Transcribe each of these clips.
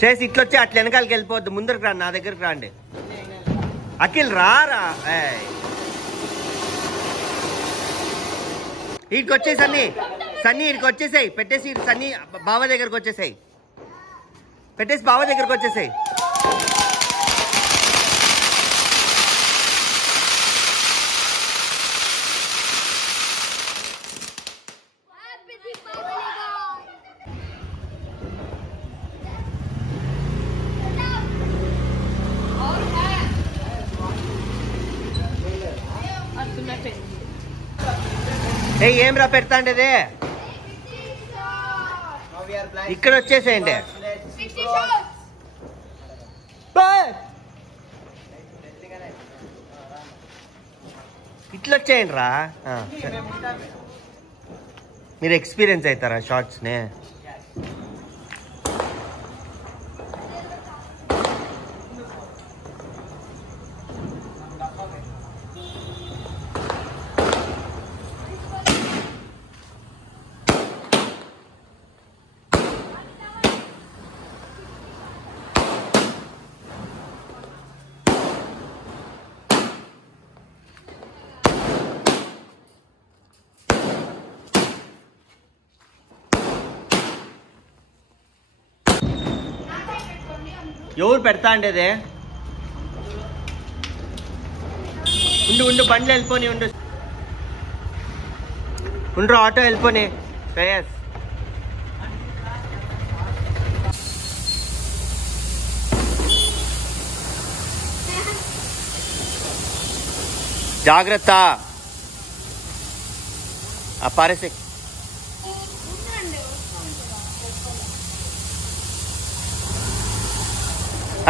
శేష్ ఇట్లొచ్చి అట్లా వెనకాలకి వెళ్ళిపోవద్దు, ముందరికి రా, నా దగ్గరికి రాండి. అఖిల్ రారా, వీటికి వచ్చేసి సన్నీ వీడికి వచ్చేసాయి, పెట్టేసి సన్నీ బావ దగ్గరకు వచ్చేసాయి, పెట్టేసి బావ దగ్గరకు వచ్చేసాయి. ఏం రా పెడతాండేది, ఇక్కడ వచ్చేసేయండి. ఇట్లా వచ్చేయండి రా, మీరు ఎక్స్పీరియన్స్ అవుతారా షార్ట్స్ని. ఎవరు పెడతా అండేదే, ఉండు బండ్లు వెళ్ళిపోని, ఉండ్రు ఆటో వెళ్ళిపోని. శ్రేయస్ జాగ్రత్త, పారేసే,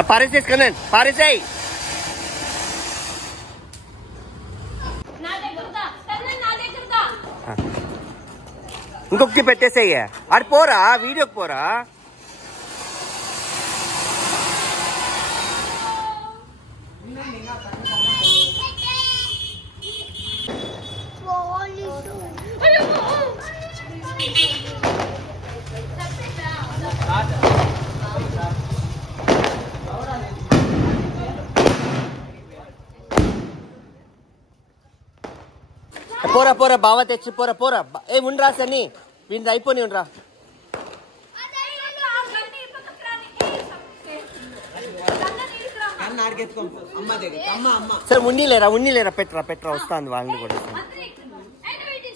పారేసేసుకున్నా, పారేసాయి. ఇంకొకటి పెట్టేసేయ్యా, ఆడు పోరా, వీడియోకి పోరా. పోరా బావ తెచ్చి పోరా. ఉండరా సన్ని, వీడి అయిపోయి ఉండరా. సరే ఉన్నీలేరా పెట్టరా వస్తాంది వాళ్ళని కూడా.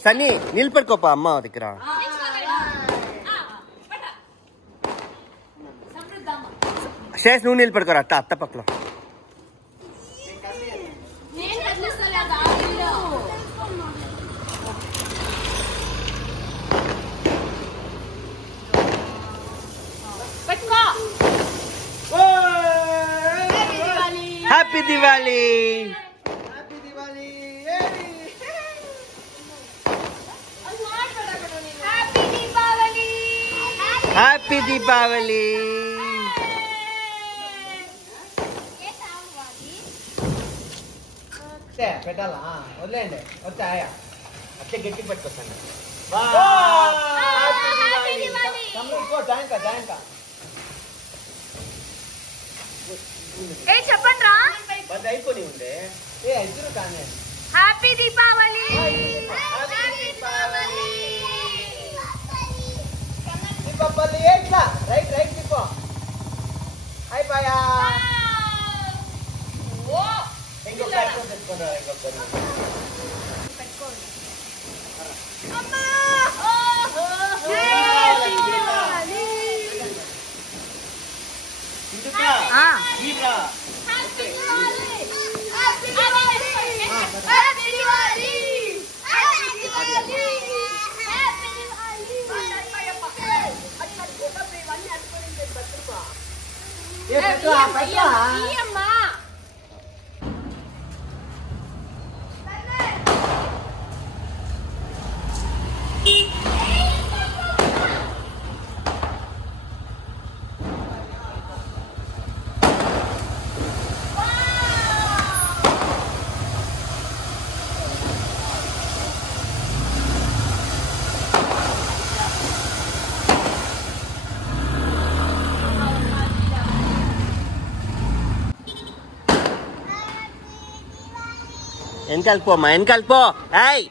సన్ని నిలబెట్టుకోపా అమ్మ దగ్గర. శేష్ నువ్వు నిలబెట్టుకోరా అత్త పక్కలో. Happy Diwali, happy Deepavali. పెట్టాలా, వదిలేండి, వచ్చాయా అట్లే గట్టి పెట్టుకొస్తాను. చెప్పండి రా, అయిపోయి ఉండే ఇద్దరు కానీ. హ్యాపీ దీపావళి. రైట్ తిప్పో, అయిపోయా. వెనకాలిపోమ్మా వెనకాలిపో. ఏయ్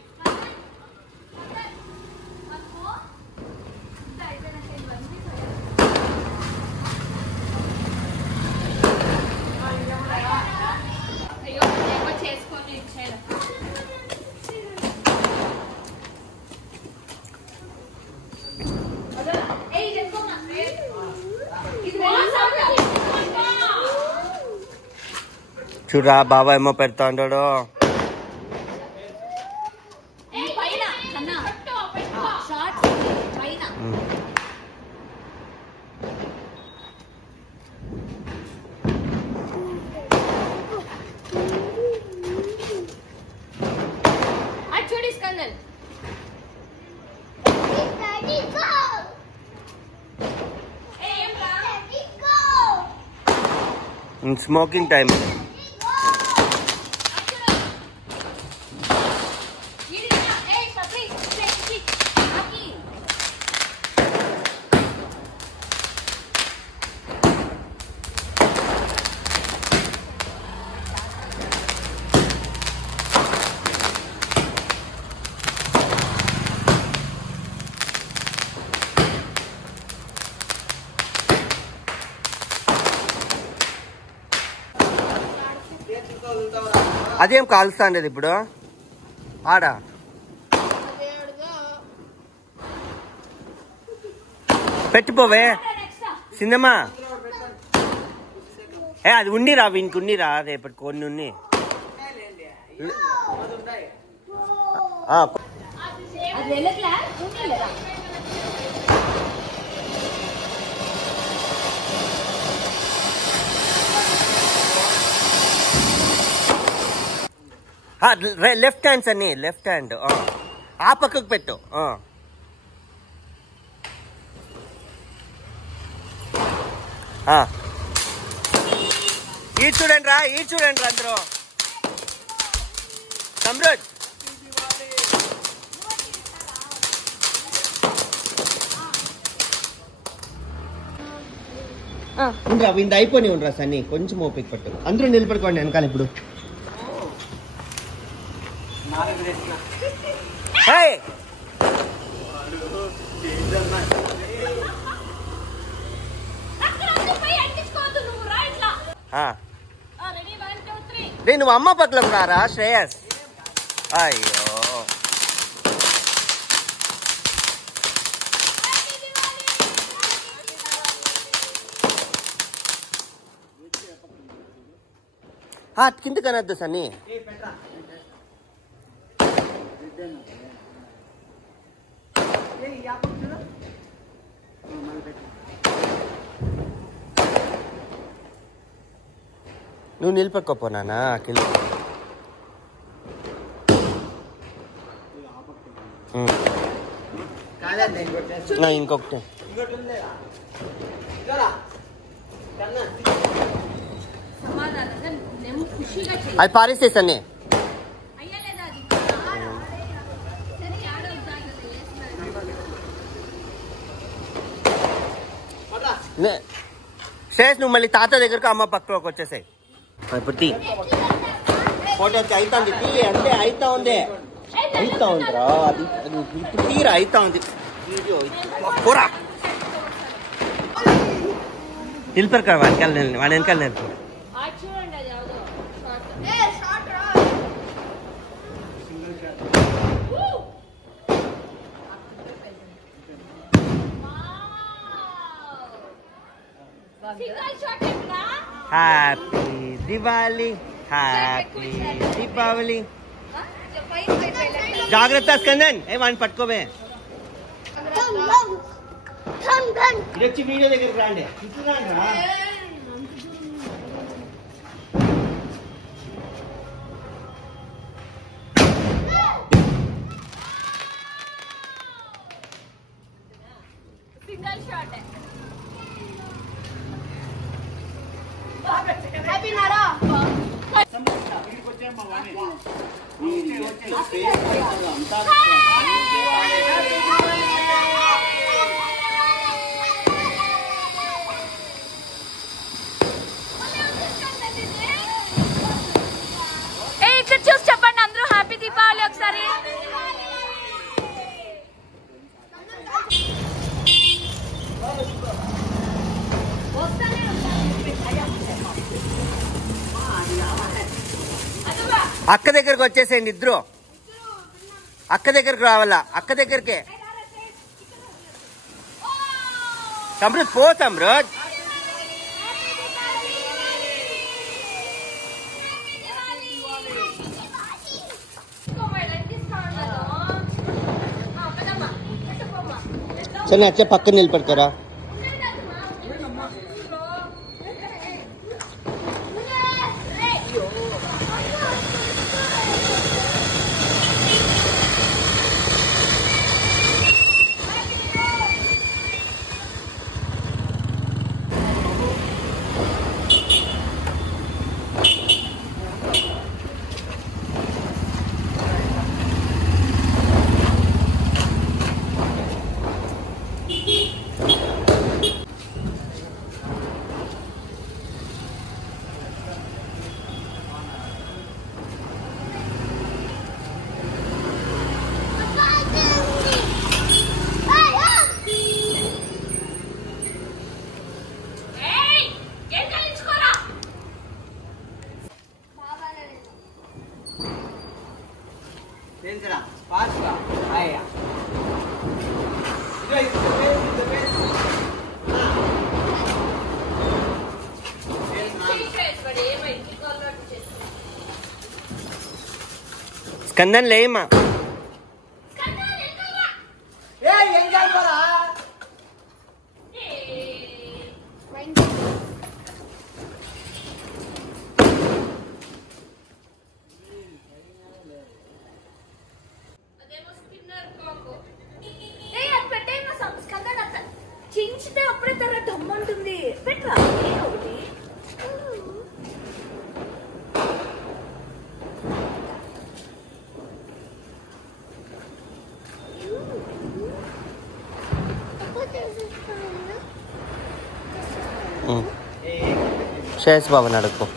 చూడరా బాబా ఏమో పెడతా ఉంటాడు. Smoking time. అదేం కాలుస్తా ఉండేది ఇప్పుడు ఆడా. పెట్టిపోవే సినిమా. అది ఉండిరా వీనికి ఉండిరా రేపటి కొన్ని ఉన్ని. లెఫ్ట్ హ్యాండ్స్ అన్ని లెఫ్ట్ హ్యాండ్ ఆ పక్కకు పెట్టు. ఈ చూడండి రా అందరూ. సమ్రాట్ ఉండరా వీంది అయిపోయి ఉండరా సన్ని కొంచెం ఓపిక పట్టు. అందరూ నిలబడుకోండి వెనకాల. ఇప్పుడు నువ్వు అమ్మ పక్కలకు రారా శ్రేయస్. అయ్యో కింద కనద్దు సన్ని. నువ్వు నిలబెట్టుకోపోనా కింద. ఇంకొకటి అది పారేసేసన్ని. శ్రేయస్ నువ్వు మళ్ళీ తాత దగ్గరకు అమ్మ పక్కలోకి వచ్చేసాయి. ఇప్పుడు తీ ఫోటో అవుతుంది. తీ అంటే అవుతా ఉంది ఉందిరా. అది ఇప్పుడు తీరా అవుతా ఉంది. పోరా నిలిపారు వెనకాల వాడి వెనకాల నిలిపారు. Happy Diwali happy Deepavali. జాగ్రత్త స్కందన్ వాడిని పట్టుకోవే. ఇది వచ్చి వీడియో దగ్గరికి రాండి. Single shot. ఇక్కడ చూసి చెప్పండి అందరూ అక్క దగ్గరకు వచ్చేసేయండి ఇద్దరు. అక్క దగ్గరకు రావాలా, అక్క దగ్గరికే. సమృద్ధ్ పో సమృద్ధ్. సరే అచ్చే పక్కన నిలబెడతారా? స్కందన్ లేమ్మా. చించితే అప్పుడే తర్వాత దమ్మంటుంది. పెట్టరా ఒకటి. శేష్ బాబుని అడుక్కో.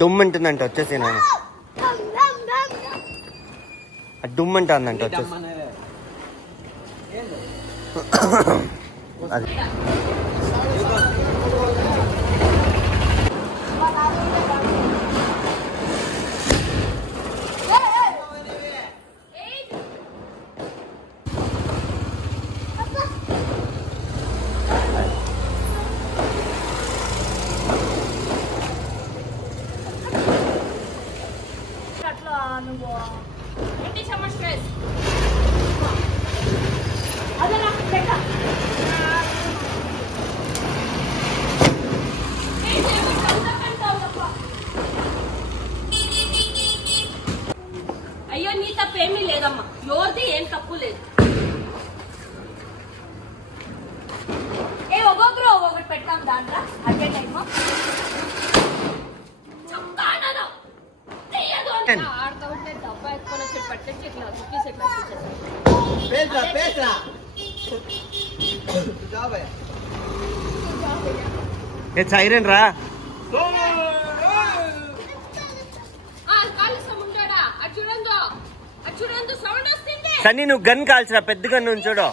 డుమ్ అంటుందంట వచ్చేసి నేను డుమ్ అంటుందంట వచ్చేసి అది అయ్యో నీ తప్పేమీ లేదమ్మా, ఎవరిది ఏం తప్పు లేదు. ఒక్కొక్కరు ఒక్కొక్కటి పెట్టాం దాంట్లో అదే టైమ్ ఆడుతూ ఉంటే డబ్బా ఎత్తుకొని వచ్చి పట్టేసి ఇట్లా దుక్కేసి ఇట్లా సైరన్ రా. సన్నీ నువ్వు గన్ కాల్చిరా, పెద్ద గన్ను చూడు.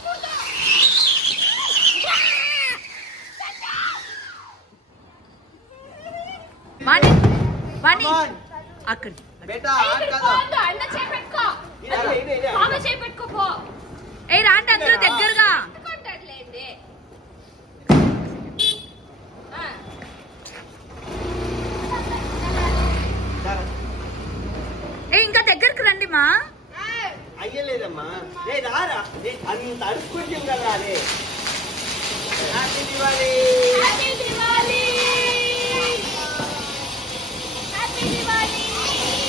రాండి అందరూ దగ్గరగా. ఇంకా దగ్గరకు రండి మా. అయ్యలేదమ్మా, రారా అంత అడుక్కుంటాం కదా. అదే happy Diwali. Happy Diwali. Happy Diwali.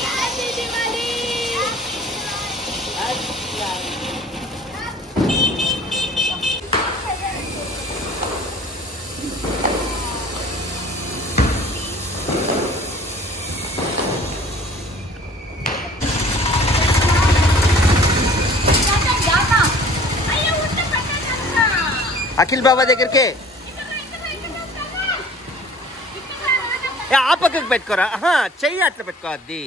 Happy Diwali. Akhil బాబా దగ్గరికి. ఆ పక్కకు పెట్టుకోరా, చెయ్యి అట్లా పెట్టుకో, అది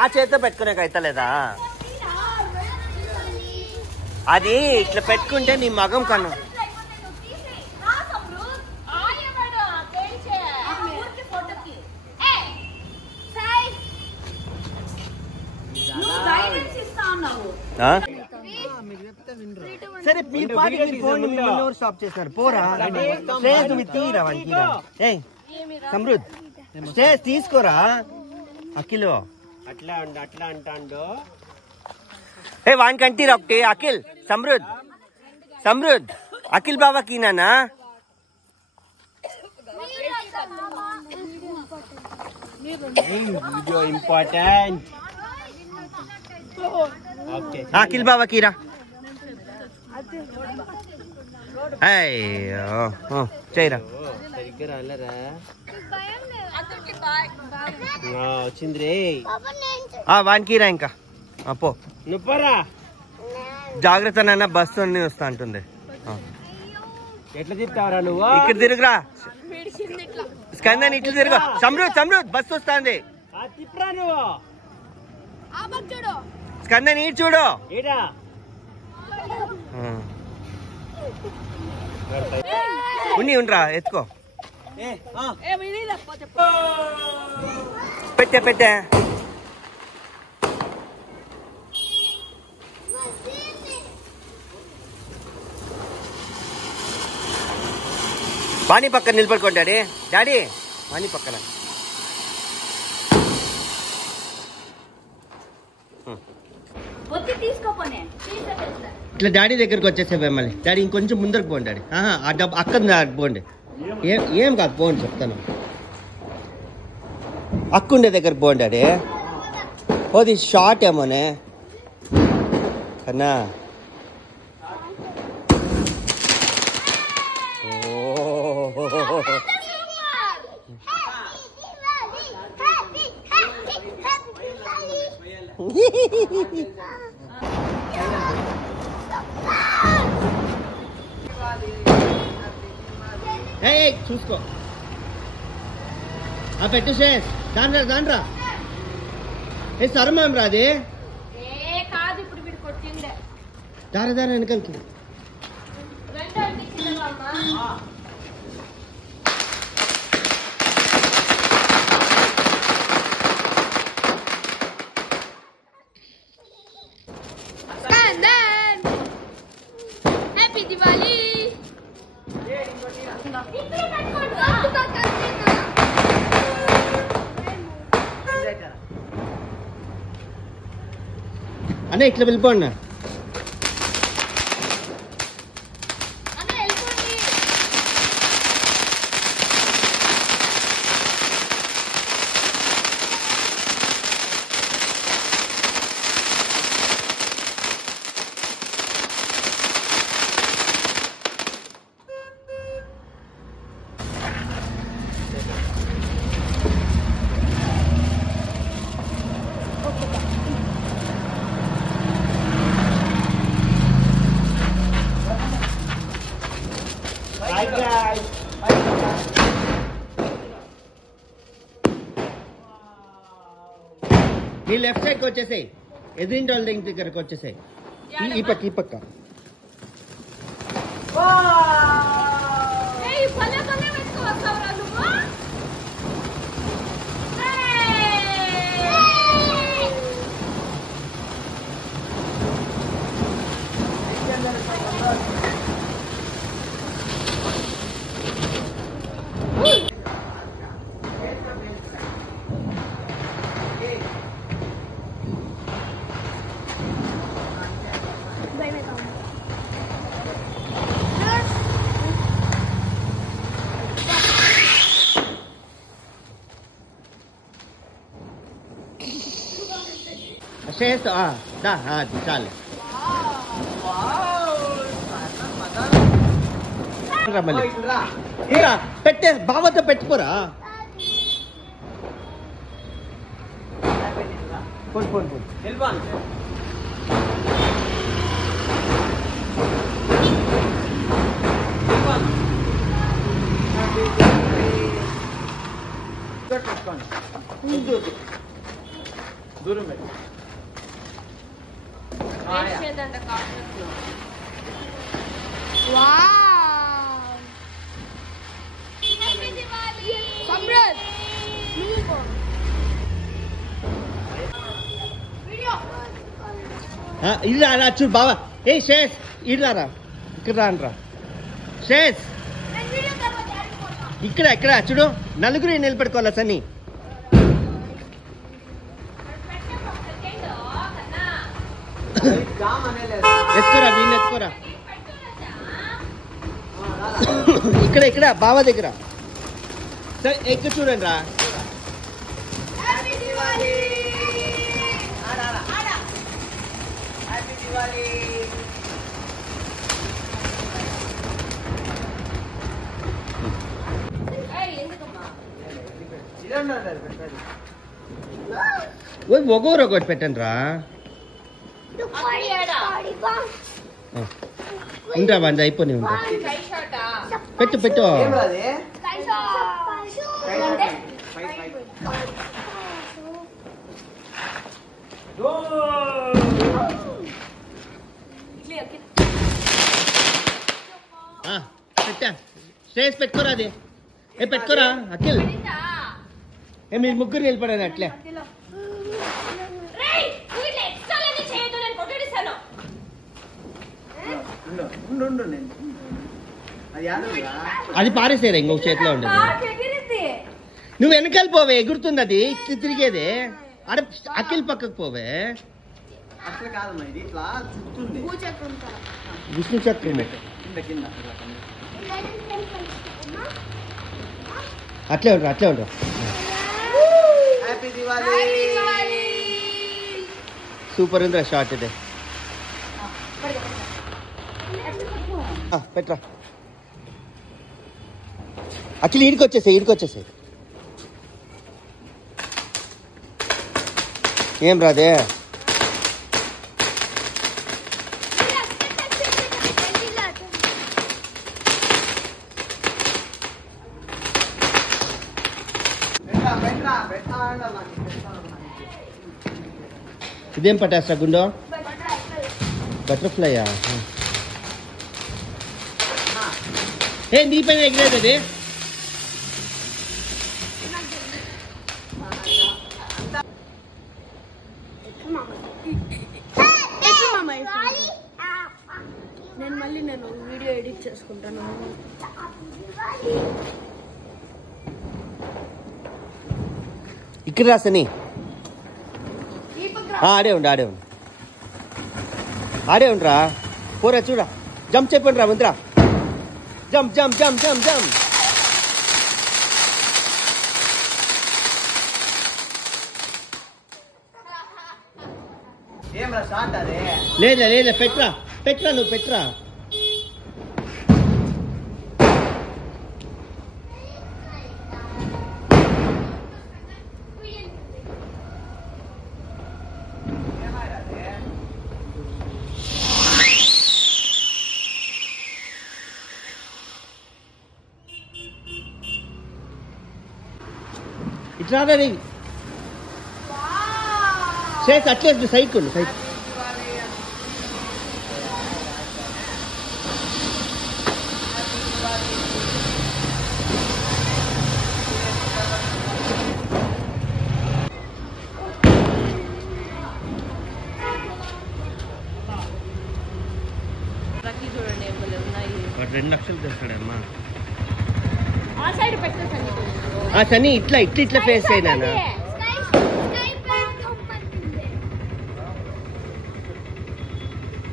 ఆ చేతితో పెట్టుకునే అయితలేదా? అది ఇట్లా పెట్టుకుంటే నీ మగం కన్నా సరే మీరు స్టాప్ చేస్తారు పోరా. నువ్వు తీరా సమృద్ధ్ స్టేజ్ తీసుకోరా. అఖిల్ అట్లా అంటాడు. వానికి తీరా ఒకటి. అఖిల్ సమృద్ధ్ అఖిల్ బాబాకి నానా వీడియో ఇంపార్టెంట్. అఖిల్ బాబా కీరా. అయ్యో చేయరా వచ్చింది వానికిరా. ఇంకా పో నువ్వురా. జాగ్రత్త నాన్న, బస్సు అన్ని వస్తా అంటుంది. ఎట్లా తిప్పుతావరా నువ్వు? ఇక్కడ తిరుగురా స్కందని, ఇట్లా తిరుగు. సమృద్ధ్ బస్సు వస్తుంది. తిప్పురా నువ్వు. స్కందని ఇటు చూడు. ఉండరా ఎత్తుకో. పెట్టే వాణి పక్కన నిలబడుకోండి డాడీ. వాణి పక్కన ఇట్లా డాడీ దగ్గరకు వచ్చేసే మళ్ళీ. డాడీ ఇంకొంచెం ముందరకు పోండి డాడీ. ఆ డబ్బు అక్కడ పోండి. ఏం కాదు పోండి చెప్తాను. అక్కుండే దగ్గరకు పోండి డాడీ. ఓది షార్ట్ ఏమోనే కన్నా. చూసుకో పెట్టు శేష్. దాన్రా సరమేం రాది. దారా వెనకలికి. అన్న ఇట్లా వెళ్ళిపోండి. నీ లెఫ్ట్ సైడ్కి వచ్చేసాయి. ఎదురింటి వాళ్ళ దగ్గరికి వచ్చేసాయి. ఈ పక్క शेष चाल పెట్టే బావతో పెట్టుకోరా. దూరం పెట్టు. చేద్దంట కాఫీ. ఇలా రా చూడు బావా. ఏ శేష్ ఇలారా, ఇక్కడ రానరా శేష్. ఇక్కడ ఇక్కడ చూడు, నలుగురు నిలబెట్టుకోవాలా సన్ని. ఎత్తుకోరా వీళ్ళు ఎత్తుకోరా. ఇక్కడ ఇక్కడ బావ దగ్గర. సరే ఎక్క చూడండి రా. ఒక్కొరు ఒకటి పెట్టండి రా. ఉండరా వంద అయిపోయి ఉంటా. పెట్టు పెట్టు. పెట్టా స్టేజ్ పెట్టుకోరా. అది ఏ పెట్టుకోరా అఖిల్. ఏ మీరు ముగ్గురు నిలబడారు అట్లే. అది పారేసేరా ఇంకొక చేతిలో ఉండదు. నువ్వు వెనకాల పోవే, ఎగురుతుంది అది ఇట్లా తిరిగేదే. అరే అఖిల్ పక్కకు పోవే. విష్ణు చక్రం అట్లే ఉండరు అట్లే ఉండరు. సూపర్ ఉందిరా షార్ట్ ఇదే. పెట్టరా అఖిల్. ఈడికొచ్చేసాయి ఈడికొచ్చేసాయి. ఏం రాదే. ఇదేం పట్టేస్తా గుండో. బటర్ఫ్లైయా. ఏ నీ పైన ఎగిరేది అది. నేను వీడియో ఎడిట్ చేసుకుంటాను. ఇక్కడ రాసని. ఆడే ఉండు ఆడే ఉండు ఆడే ఉండరా. పోరా చూడా. జంప్ చెప్పండి రా ముందరా. Jump jump jump jump jump. లేదా లేదా పెట్రా పెట్రా నువ్వు పెట్రా. ఇట్లా చేసి అట్లేసి సైడ్ ఉండు సైడ్. చూడండి 2 లక్షలు తెస్తాడమ్మా. ఆ సన్నీ ఇట్లా ఇట్లా ఇట్లా ఫేస్ అయినా.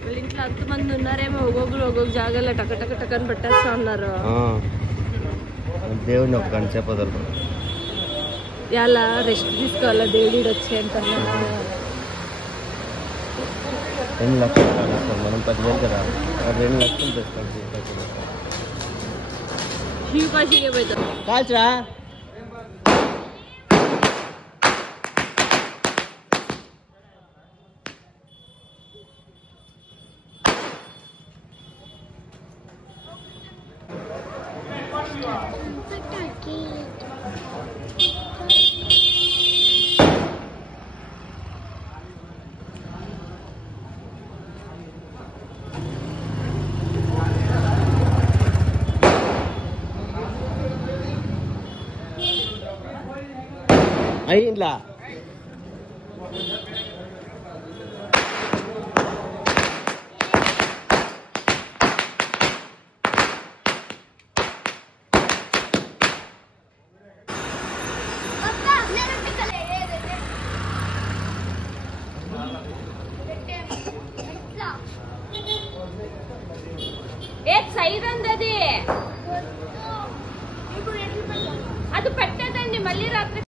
వాళ్ళ ఇంట్లో అంతమంది ఉన్నారేమో, ఒక్కొక్క జాగాలో టక టక టకని పెట్టేస్తా ఉన్నారు. దేవుడిని ఒక గంట సేపు వదలరు. ఇలా రెస్ట్ తీసుకోవాలా దేవుడి వచ్చేంటారు. 2 లక్షలు కాదు, మనం 10,000 కదా. 2 లక్షలు తెస్తాడు. కాల్చరా. అయింట్లా అది పెట్టేదండి మళ్ళీ రాత్రి